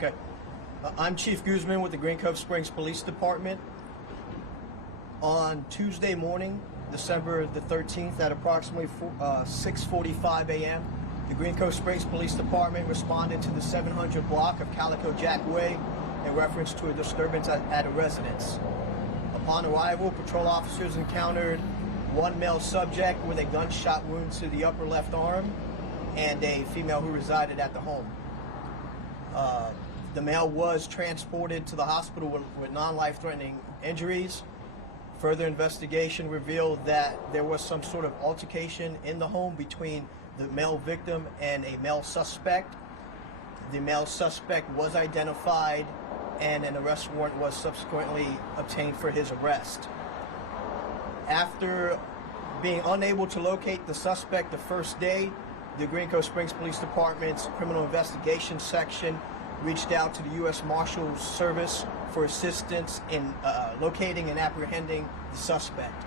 Okay. I'm Chief Guzman with the Green Cove Springs Police Department. On Tuesday morning, December the 13th, at approximately 6:45 a.m., the Green Cove Springs Police Department responded to the 700 block of Calico Jack Way in reference to a disturbance at a residence. Upon arrival, patrol officers encountered one male subject with a gunshot wound to the upper left arm and a female who resided at the home. The male was transported to the hospital with non-life-threatening injuries. Further investigation revealed that there was some sort of altercation in the home between the male victim and a male suspect. The male suspect was identified and an arrest warrant was subsequently obtained for his arrest. After being unable to locate the suspect the first day, the Green Cove Springs Police Department's Criminal Investigation Section reached out to the U.S. Marshals Service for assistance in locating and apprehending the suspect.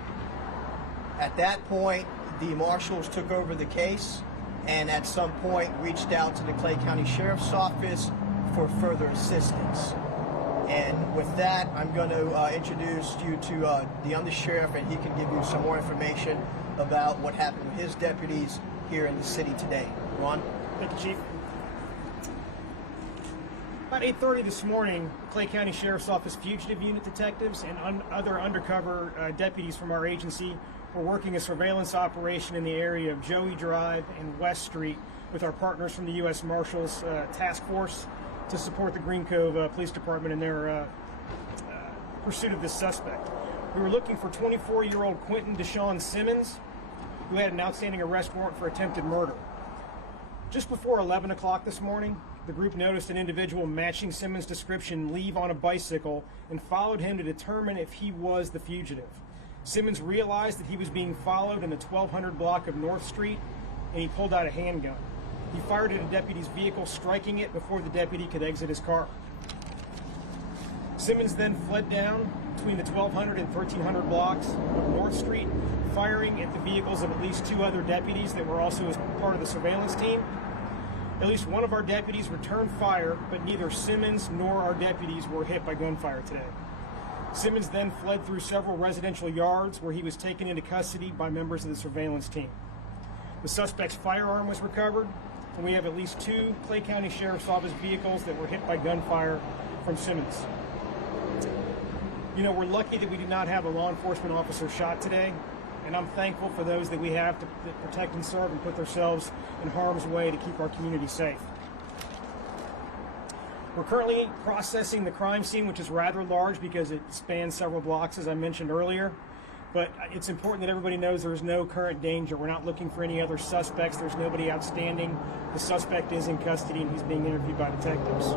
At that point, the Marshals took over the case and at some point reached out to the Clay County Sheriff's Office for further assistance. And with that, I'm going to introduce you to the undersheriff, and he can give you some more information about what happened with his deputies here in the city today. Ron? Thank you, Chief. About 8:30 this morning, Clay County Sheriff's Office fugitive unit detectives and other undercover deputies from our agency were working a surveillance operation in the area of Joey Drive and West Street with our partners from the U.S. Marshals Task Force to support the Green Cove Police Department in their pursuit of this suspect. We were looking for 24-year-old Quentin Deshaun Simmons, who had an outstanding arrest warrant for attempted murder. Just before 11 o'clock this morning, the group noticed an individual matching Simmons' description leave on a bicycle and followed him to determine if he was the fugitive. Simmons realized that he was being followed in the 1200 block of North Street, and he pulled out a handgun. He fired at a deputy's vehicle, striking it before the deputy could exit his car. Simmons then fled down between the 1200 and 1300 blocks of North Street, firing at the vehicles of at least two other deputies that were also as part of the surveillance team. At least one of our deputies returned fire, but neither Simmons nor our deputies were hit by gunfire today. Simmons then fled through several residential yards where he was taken into custody by members of the surveillance team. The suspect's firearm was recovered, and we have at least two Clay County Sheriff's Office vehicles that were hit by gunfire from Simmons. You know, we're lucky that we did not have a law enforcement officer shot today, and I'm thankful for those that we have to protect and serve and put themselves in harm's way to keep our community safe. We're currently processing the crime scene, which is rather large because it spans several blocks, as I mentioned earlier. But it's important that everybody knows there is no current danger. We're not looking for any other suspects. There's nobody outstanding. The suspect is in custody and he's being interviewed by detectives.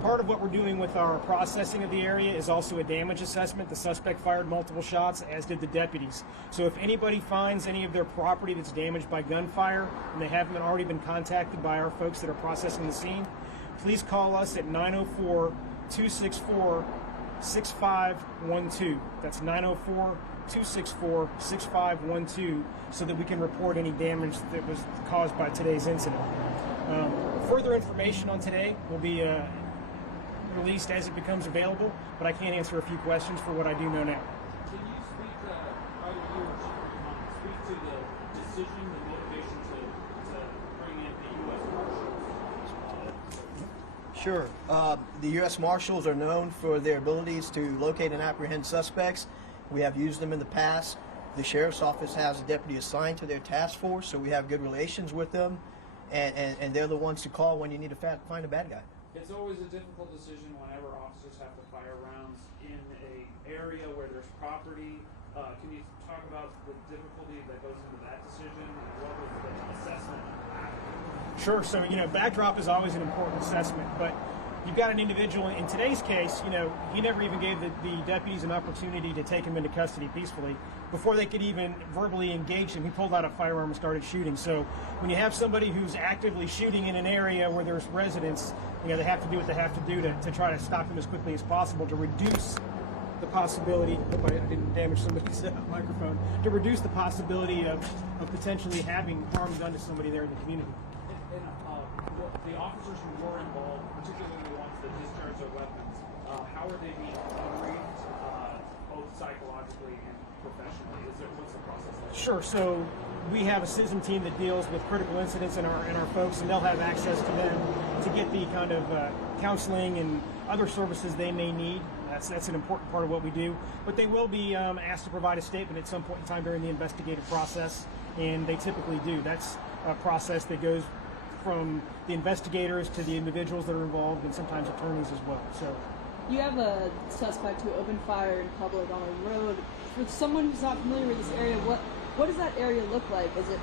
Part of what we're doing with our processing of the area is also a damage assessment. The suspect fired multiple shots, as did the deputies. So if anybody finds any of their property that's damaged by gunfire and they haven't already been contacted by our folks that are processing the scene, please call us at 904-264-6512. That's 904-264-6512 so that we can report any damage that was caused by today's incident. Further information on today will be released as it becomes available, but I can't answer a few questions for what I do know now. Can you speak, either you or Chief, speak to the decision, the motivation to bring in the U.S. Marshals? Sure. The U.S. Marshals are known for their abilities to locate and apprehend suspects. We have used them in the past. The Sheriff's Office has a deputy assigned to their task force, so we have good relations with them, and they're the ones to call when you need to find a bad guy. It's always a difficult decision whenever officers have to fire rounds in an area where there's property. Can you talk about the difficulty that goes into that decision and what was the assessment of that? Sure. So, backdrop is always an important assessment, but you've got an individual, in today's case, he never even gave the deputies an opportunity to take him into custody peacefully. Before they could even verbally engage him, he pulled out a firearm and started shooting. So when you have somebody who's actively shooting in an area where there's residents, they have to do what they have to do to try to stop him as quickly as possible to reduce the possibility, hope I didn't damage somebody's microphone, to reduce the possibility of potentially having harm done to somebody there in the community. And the officers who were involved, particularly weapons. How are they being briefed, both psychologically and professionally? What's the process like? Sure. So we have a citizen team that deals with critical incidents in our folks, and they'll have access to them to get the kind of counseling and other services they may need. That's an important part of what we do. But they will be asked to provide a statement at some point in time during the investigative process, and they typically do. That's a process that goes from the investigators to the individuals that are involved, and sometimes attorneys as well. So you have a suspect who opened fire in public on a road. For someone who's not familiar with this area, what does that area look like? Is there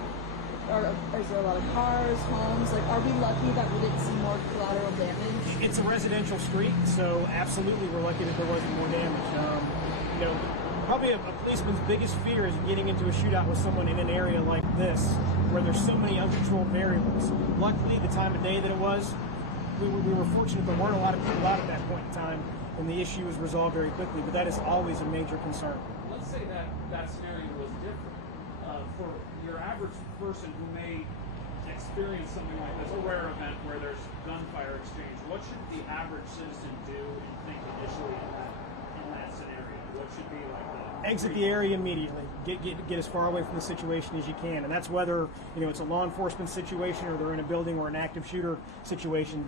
a lot of cars, homes? Like, are we lucky that we didn't see more collateral damage? It's a residential street, so absolutely we're lucky that there wasn't more damage. Probably a policeman's biggest fear is getting into a shootout with someone in an area like this, where there's so many uncontrolled variables. Luckily, the time of day that it was, we were fortunate there weren't a lot of people out at that point in time, and the issue was resolved very quickly, but that is always a major concern. Let's say that scenario was different. For your average person who may experience something like this, a rare event where there's gunfire exchange, what should the average citizen do and think initially in that scenario? What should be like the... Exit the area immediately. Get as far away from the situation as you can, and that's whether it's a law enforcement situation or they're in a building where an active shooter situation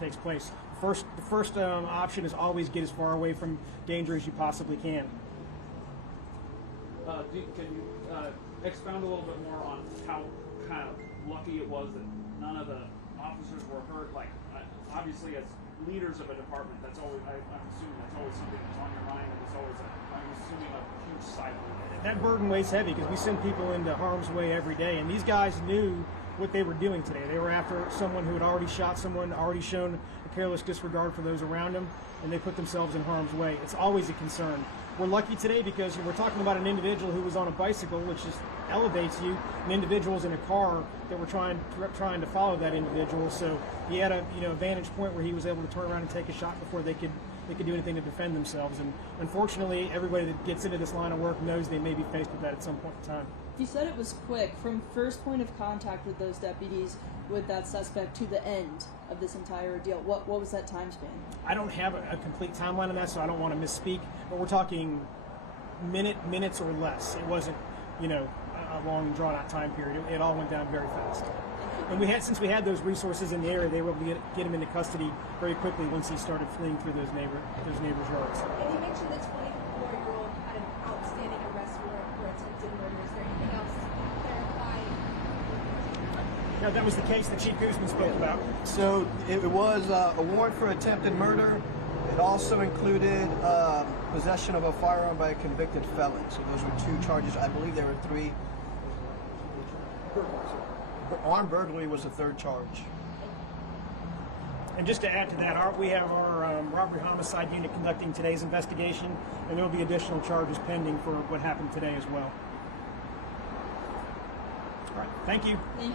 takes place. The first option is always get as far away from danger as you possibly can. Can you expound a little bit more on how kind of lucky it was that none of the officers were hurt? Like, obviously, as leaders of a department, that's always, I'm assuming that's always something that's on your mind, and it's always, I'm assuming, a huge cycle. That burden weighs heavy because we send people into harm's way every day, and these guys knew what they were doing today. They were after someone who had already shot someone, already shown a careless disregard for those around them, and they put themselves in harm's way. It's always a concern. We're lucky today because we're talking about an individual who was on a bicycle, which just elevates you, and individuals in a car that were trying to follow that individual. So he had a vantage point where he was able to turn around and take a shot before they could do anything to defend themselves. And unfortunately, everybody that gets into this line of work knows they may be faced with that at some point in time. You said it was quick from first point of contact with those deputies with that suspect to the end of this entire ordeal. What was that time span? I don't have a complete timeline on that, so I don't want to misspeak, but we're talking minutes or less. It wasn't, a long drawn-out time period. It all went down very fast. And since we had those resources in the area, they were able to get him into custody very quickly once he started fleeing through those neighbors' yards. And you mentioned the 24-year-old had an outstanding arrest warrant for attempted murder. Is there anything else to clarify? No, that was the case that Chief Guzman spoke about. So it was a warrant for attempted murder. It also included possession of a firearm by a convicted felon. So those were 2 charges. I believe there were 3. Armed burglary was the 3rd charge. And just to add to that, we have our robbery homicide unit conducting today's investigation, and there will be additional charges pending for what happened today as well. All right, thank you. Thank you.